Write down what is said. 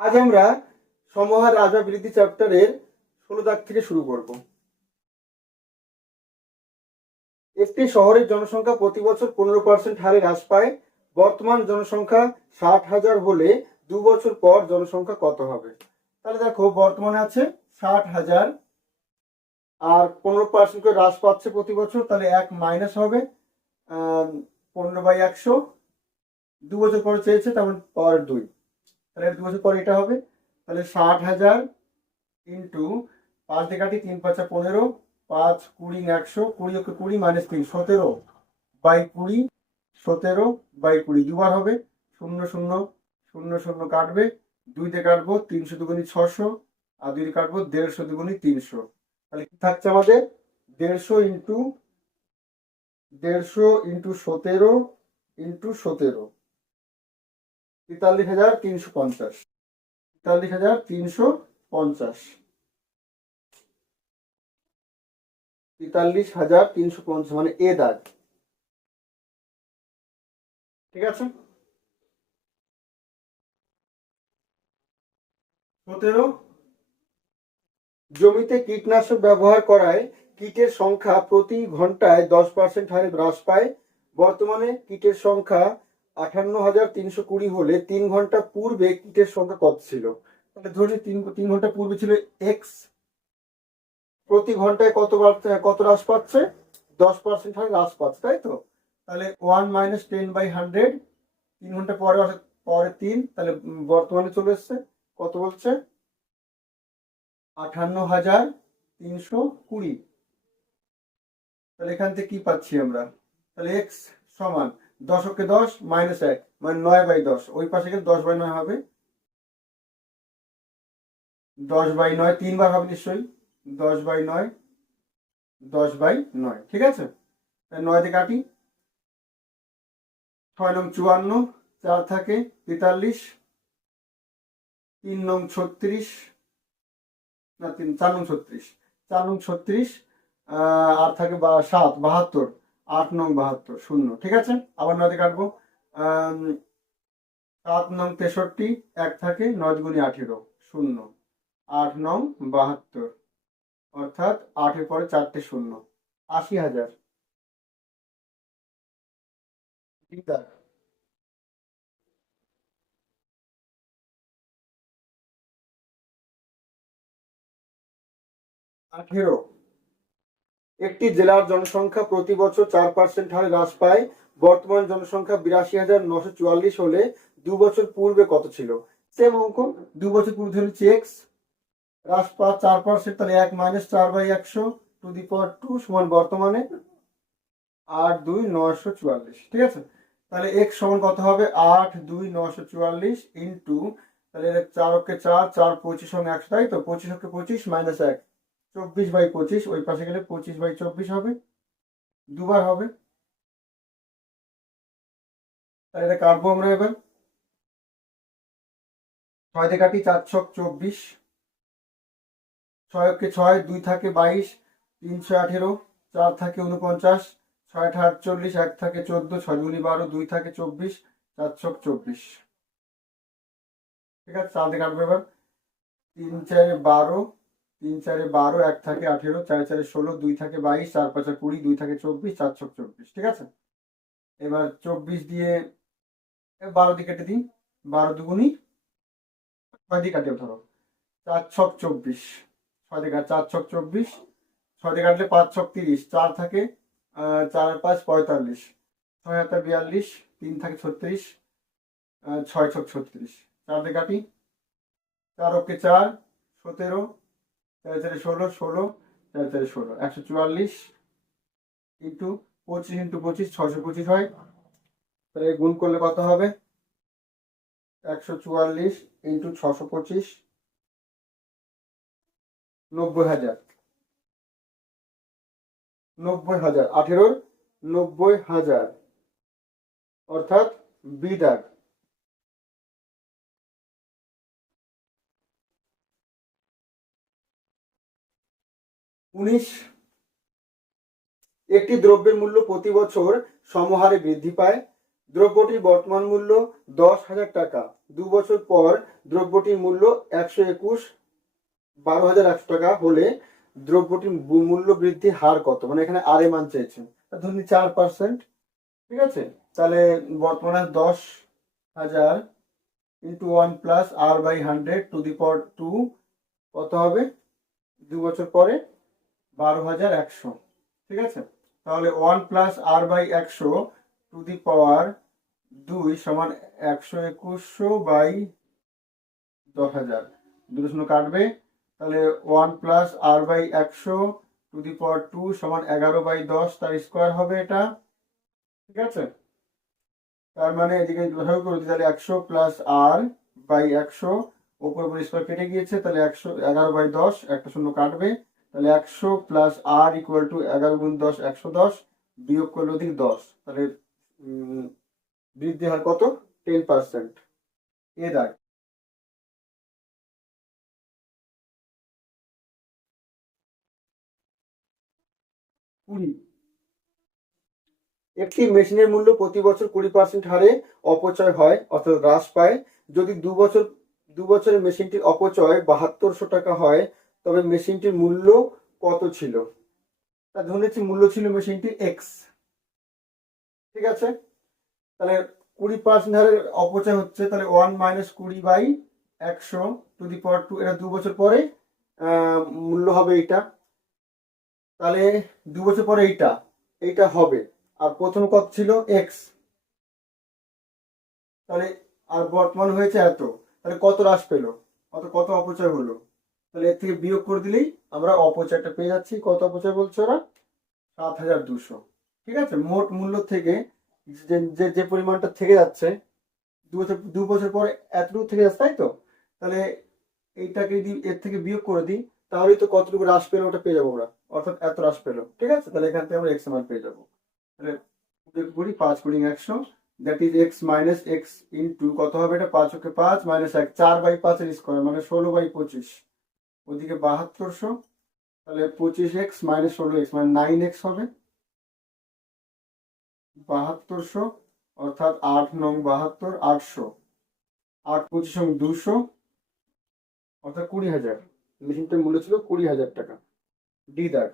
আজ আমরা সমহার রাজা বৃদ্ধি চ্যাপ্টারের 16 দাগ থেকে শুরু করব। একটি শহরের জনসংখ্যা প্রতি বছর 15% হারে হ্রাস পায়। বর্তমান জনসংখ্যা 60,000 হলে 2 বছর পর জনসংখ্যা কত হবে? তাহলে দেখো, বর্তমানে আছে 60,000 আর 15% করে হ্রাস পাচ্ছে প্রতি বছর, তাহলে 1 মাইনাস হবে 15/100। 2 বছর পরে চেয়েছে, তার মানে পাওয়ার 2, তাহলে 2 বছর পরে এটা হবে। তাহলে 60,000 ইন্টু 5 দিয়ে কাটি, 3 5 15, 5 20 100, 20 ওকে 20 মাইনাস 3 17/20, 17/20 দুবার হবে। 0 0 0 0 কাটবে, 2 দিয়ে কাটবো 300 দুগুণি 600, আর 2 দিয়ে কাটবো 150 দুগুণি 300। তাহলে কি থাকছে আমাদের? 150 ইন্টু 17 ইন্টু 17, 43,350, 43,350, 43,350 মানে এ দাগ। ঠিক আছে, 17। জমিতে কীটনাশক ব্যবহার করায় কীটের সংখ্যা প্রতি ঘন্টায় 10% হারে হ্রাস পায়। বর্তমানে কীটের সংখ্যা 58,320 হলে 3 ঘন্টা পূর্বে কীটের সংখ্যা কত ছিল? তাহলে ধরি 3 ঘন্টা পূর্বে ছিল এক্স, প্রতি ঘন্টায় কত হ্রাস পাচ্ছে? 10% হারে হ্রাস পাচ্ছে, তাই তো? তাহলে 1 মাইনাস 10/100, 3 ঘন্টা পরে, পরে 3, তাহলে বর্তমানে চলে এসছে কত বলছে? 58,320। তাহলে এখান থেকে কি পাচ্ছি আমরা? তাহলে এক্স সমান 10 10 মাইনাস 1 মানে 9/10, ওই পাশে গেলে 10/9 হবে। 10/9 তিনবার হবে নিশ্চয়ই, 10/9, 10/9। ঠিক আছে, 9 দিয়ে কাটি, 6 নং 54, 4 থাকে 43, 3 নং 36, না 4 নং 36, 4 নং 36, আর থাকে 7 72, 8 নং 72 0। ঠিক আছে, আবার 9 দিয়ে কাটবো, 7 নং 63, 1 থাকে 9 গুণি 18 0, 8 নং 72, অর্থাৎ 8 এর পরে 4টে 0, 80,000। ঠিক আছে, 18। একটি জেলার জনসংখ্যা প্রতি বছর 4% হারে হ্রাস পায়। বর্তমান জনসংখ্যা 82,944 হলে 2 বছর পূর্বে কত ছিল? সেম অঙ্ক, 2 বছর পূর্বে ধরেছি এক্স, হ্রাস পাওয়া 4%, তাহলে 1 মাইনাস 4/100 টু দি পাওয়ার 2 সমান বর্তমানে 8 2 944। ঠিক আছে, তাহলে এক্স সমান কত হবে? 8 2 944 ইন্টু, তাহলে 4 ওকে 4, 4 25 সঙ্গে 100, তাই তো? 25 ওকে 25 মাইনাস 1, 24/25, ওই পাশে গেলে 25/24 হবে, দুবার হবে। তাহলে এটা কাটবো আমরা এবার, 6 দিয়ে কাটি, 4 ছক 24, 6 ওকে 6, 2 থাকে 22, 3 6 18, 4 থাকে 49, 6 48, 1 থাকে 14, 6 দুগুনি 12, 2 থাকে 24, 4 ছক 24। ঠিক আছে, 4 দিয়ে কাটবো এবার, 3 4 12, 3 4 12, 1 থাকে 18, 4 4 16, 2 থাকে 22, 4 5 20, 2 থাকে 24, 4 ছক 24। ঠিক আছে, এবার 24 দিয়ে 12 দিয়ে কেটে দিই, 12 দুগুনি 6 দিয়ে কাটে ধরো, 4 ছক 24, 6 দিয়ে কাট, 4 ছক 24, 6 দিয়ে কাটলে 5 ছক 30, 4 থাকে 4 5 45, 6 হাতে 42, 3 থাকে 36, 6 ছক 36, 4 দিয়ে কাটি, 4 ওকে 4 17, 4 4 16, 16, 4 4 16, 144 ইন্টু 25 ইন্টু 25, 625 হয়। তাহলে গুণ করলে কত হবে? 144 ইন্টু 625, 90,000, 90,000, 18-র 90,000, অর্থাৎ বি দাগ। 19। একটি দ্রব্যের মূল্য প্রতি বছর সমহারে বৃদ্ধি পায়। দ্রব্যটির বর্তমান মূল্য 10,000 টাকা, 2 বছর পর দ্রব্যটির মূল্য 112,100 টাকা হলে দ্রব্যটির মূল্য বৃদ্ধির হার কত? মানে এখানে আর এর মান চেয়েছেন, ধরুন 4%, ঠিক আছে। তাহলে বর্তমানে 10,000 into 1 plus R by 100 to the power 2 কত হবে? 2 বছর পরে 12,100, ঠিক আছে। তাহলে 1 plus R by 100 to the power 2 সমান 121 বাই 10,000, 2 কাটবে, তাহলে 1 plus R by 100 to the power 2 সমান 11 বাই 10 তার স্কোয়ার হবে এটা, ঠিক আছে। তার মানে এদিকে লসাগু করে দিই, তাহলে 100 প্লাস আর বাই 100 উপর উপর স্কোয়ার কেটে গিয়েছে, তাহলে 11 বাই 10 একটা শূন্য কাটবে, তাহলে 100 প্লাস আর ইকুয়াল টু 11 গুণ 10 110, বিয়োগ করলে ওদিকে 10, তাহলে বৃদ্ধি হার কত? 10%। এ দাগ। একটি মেশিনের মূল্য প্রতি বছর 20% হারে অপচয় হয় অর্থাৎ হ্রাস পায়। যদি 2 বছরে মেশিনটির অপচয় 7200 টাকা হয় তবে মেশিনটির মূল্য কত ছিল? তা ধরে নিচ্ছি মূল্য ছিল মেশিনটির এক্স, ঠিক আছে। তাহলে 20% হারে অপচয় হচ্ছে, তাহলে 1 minus 20 by 100 to the power 2, এটা 2 বছর পরে মূল্য হবে এইটা। তাহলে 2 বছর পরে এইটা হবে, আর প্রথম কত ছিল? এক্স। তাহলে আর বর্তমান হয়েছে এত, তাহলে কত হ্রাস পেলো, কত অপচয় হলো? তাহলে এর থেকে বিয়োগ করে দিলেই আমরা অপচয়টা পেয়ে যাচ্ছি। কত অপচয় বলছে ওরা? 7,200, ঠিক আছে। মোট মূল্য থেকে যে পরিমাণটা থেকে যাচ্ছে 2 বছর পরে এতটুকু থেকে যাচ্ছে, তাই তো। তাহলে এইটাকে যদি এর থেকে বিয়োগ করে দিই তাহলেই তো কতটুকু হ্রাস পেলো ওটা পেয়ে যাবো আমরা, অর্থাৎ এত হ্রাস পেলো, ঠিক আছে। তাহলে এখান থেকে আমরা এক্স মান পেয়ে যাবো। তাহলে 5 × 100 that is x minus x into কত হবে? এটা 5 × 5 মাইনাস 1, 4 বাই 5 এর স্কোয়ার মানে 16 বাই 25, ওদিকে 7200, তাহলে 25x মাইনাস 16x মানে 9x হবে 7200, অর্থাৎ 8 নং 72, 800, 8 25 সঙ্গে 200, অর্থাৎ 20,000। মেশিনটার মূল্য ছিল 20,000 টাকা। ডি দাগ।